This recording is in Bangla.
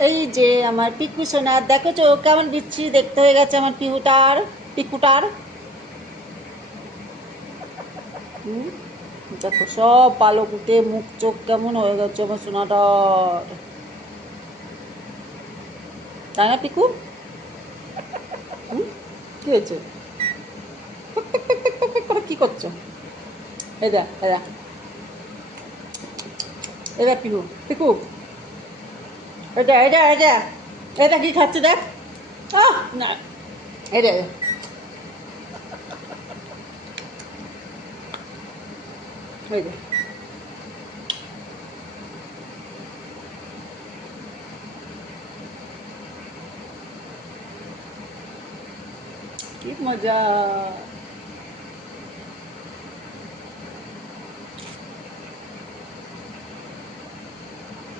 এই যে আমার পিকু সোনা, দেখো তো কেমন বিচ্ছিরি দেখতে হয়ে গেছে আমার পিকুটার। হুম, দেখো সব পালক উঠে মুখ চোখ কেমন হয়ে গেছে আমার সোনাটার, তাই না পিকু? হুম, কি হয়েছে? কি করছো? এদা এদা এদা পিকু পিকু, এটা এটা এটা এটা কি খাচ্ছে দেখ। না, এটা এই যে কি মজা।